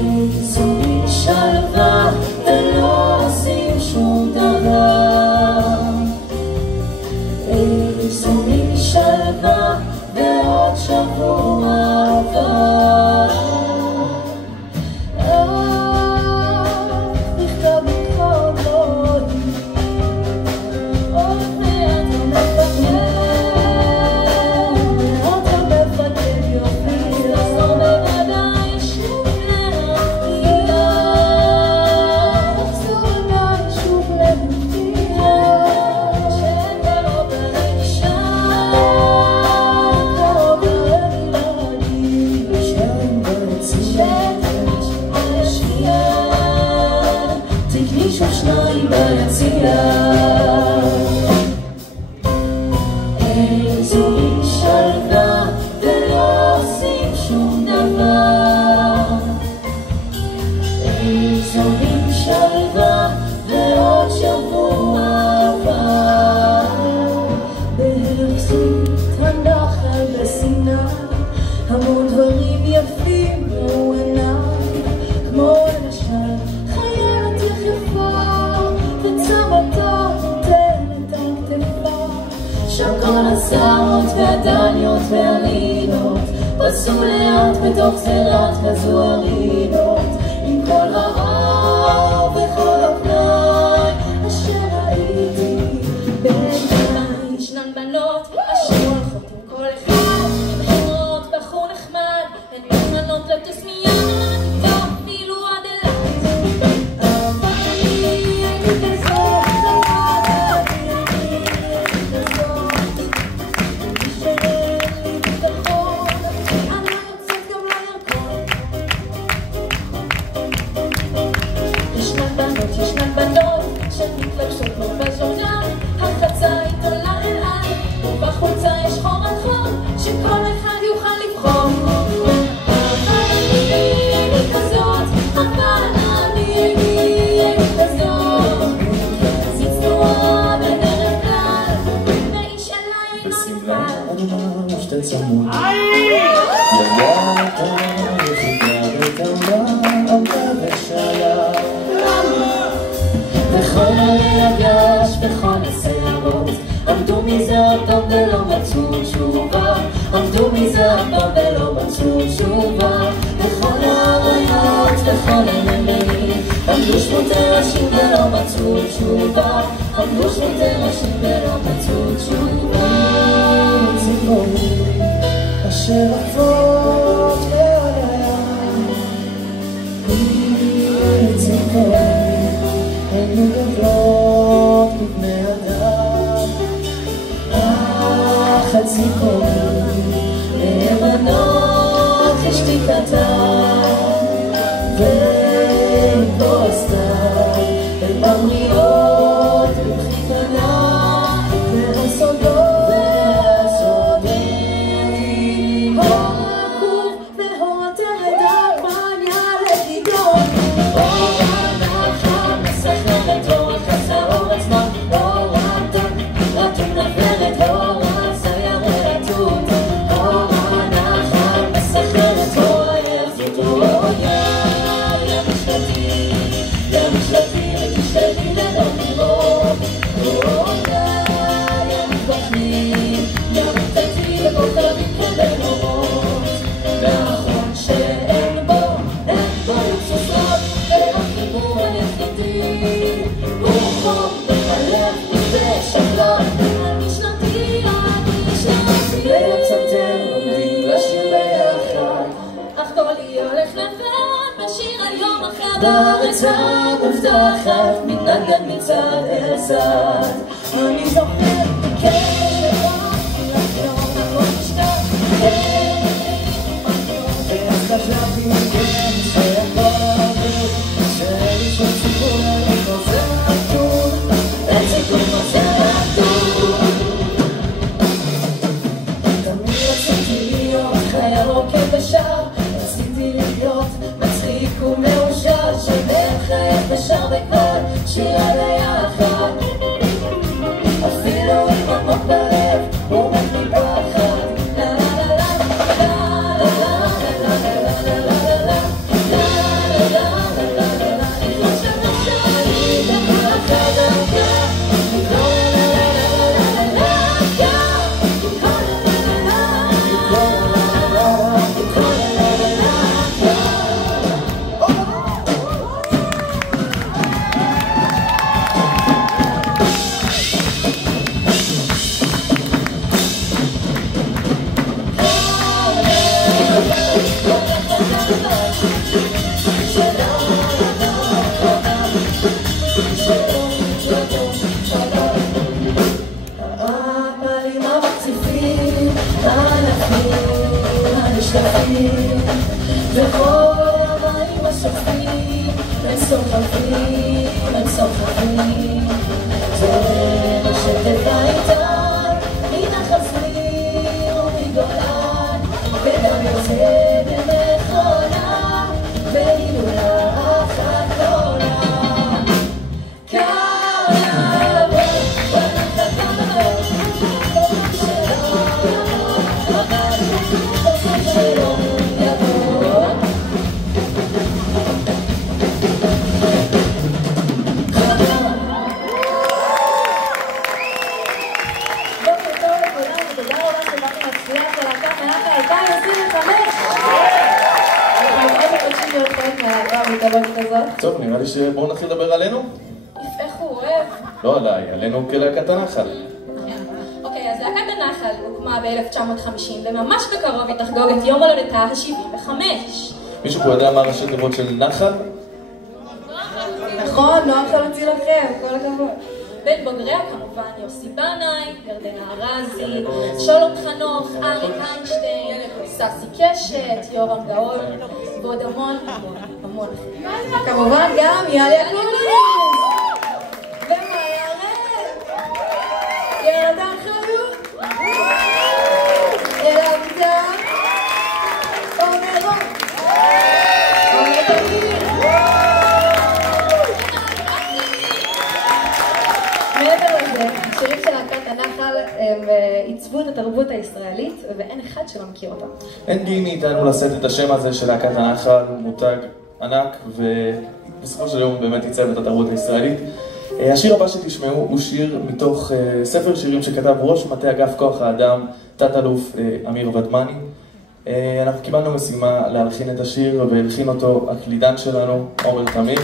איזו מין שלווה ולא עושים שום דבר. איזו מין שלווה ועוד שבוע עבר. נכתב לקרוא בודי עוד מעט לא מפגר מאוד לא מפגר יופי לחזור בוודאי שוב להפתיע לחזור עדיין שוב להפתיע שאין ולא ברגשה קרוב לרגלני שאין ברצייה תקני שוב שניים ביציאה. איזו מין שלווה ולא עושים שום דבר. איזו מין שלווה ועוד שבוע עבר. בהחזית הנחל בסיני המון דברים יפים ראו עיניי כמו למשל חיילת יחפה וצמתה נותנת על כתפה שם כל השערות והדליות והלינות פסו לאט בתוך זרת הזוהרינות עם כל האור וכל הפנאי אשר ראיתי בעיניי. ישנן בנות אשר הולכות עם כל אחד בחירות בחור נחמד הן מוזמנות לטוס מיד אפילו עד אילת. אבל אני הייתי כזאת שאין לי ביטחון אני יוצאת גם לירקון. ישנן בנות שמתלבשות כמו בז'ורנל החצה היא תולה אל על ובחולצה יש חור על חור שכל אחד יוכל לבחור. אבל אני הייתי כזאת אז יצנועה בדרך כלל ואיש אליי אינו נפל. שתי צמוד ידעת יחידה ותאורה עמדה ושאלה בכל היגש בכל הסערות עמדו מזה הפעם ולא מצאו תשובה. עמדו מזה הפעם ולא מצאו תשובה. בכל האריות בכל הנמלים עמדו שמותי ראשים ולא מצאו תשובה. עמדו שמותי ראשים ולא מצאו תשובה. ציפורים אשר עפות מעל הים ציפורים היינו גבלות מבני אדם אך הציפורים נאמנות לשתיקתן ובוסתן הן ממריאות בבחיתנה והסודות והסודים הור עקוב והור תהדר מעניין לגידון אור הנחל מסחררת אור חסר אור עצמה אור רטון רטון נפלת אור הסיירת רטון אור הנחל מסחררת אור היחזות אור ים משלטים ותשלטים לדור דירות אור ים מתבחנים ים מתתי וכוכבים כדי אורות והאחרון שאין בו לוקסוס רב והחיבור היחידי הוא חום הלב ושקלון המשנתי המשנתי ויצמתם עומדים לשיר ביחד אך קולי הולך לבד בשיר על יום אחר בארץ המובטחת מתנגן מצד אל צד. אני זוכר בקשר לחלום הכל נשכח ואז חשבתי כן שהכל עבור שלישון סיפור אני חוזר עטור לסיפור חוזר עטור. תמיד רציתי להיות חיה רוקד בשער רציתי להיות מצחיק ומאושר שבחייך ושר בקול שיר על היחד אפילו עם עמוק בלב ומת מפחד לה לה לה לה לה לה לה לה לה לה לה מצטרפים, הם סופרים, ונשתת בעיתון, מנחל צבי ומגולן, וגם יוצא במכונה, והילולה אחת גדולה. טוב, נראה לי שבואו נתחיל לדבר עלינו. איך הוא אוהב? לא עליי, עלינו כלהקת הנחל. אוקיי, אז להקת הנחל הוקמה ב-1950 וממש בקרוב היא תחגוג את יום הולדתה ה-75. מישהו פה יודע מה ראשי תיבות של נחל? נכון, נועם חלוצי לכם, כל הכבוד. בין בוגריה כמובן יוסי בנאי, ירדנה ארזי, שלום חנוך, אריק איינשטיין, ססי קשת, יורם גאון ועוד המון אחרים. כמובן גם יאליה קוליס ומאיה רד, ילדה חיות, אלה גדה, עומר רון, עומר תגיד. מעבר לזה, השירים של להקת הנחל הם עיצבו את התרבות הישראלית ואין אחד שלא מכיר אותם. אין בי מאיתנו לשאת את השם הזה של להקת הנחל, מותג ענק ובסופו של יום באמת עיצב את התרבות הישראלית. השיר הבא שתשמעו הוא שיר מתוך ספר שירים שכתב ראש מטה אגף כוח האדם, תת-אלוף אמיר ודמני. אנחנו קיבלנו משימה להלחין את השיר והלחין אותו הקלידן שלנו, עומר תמיר.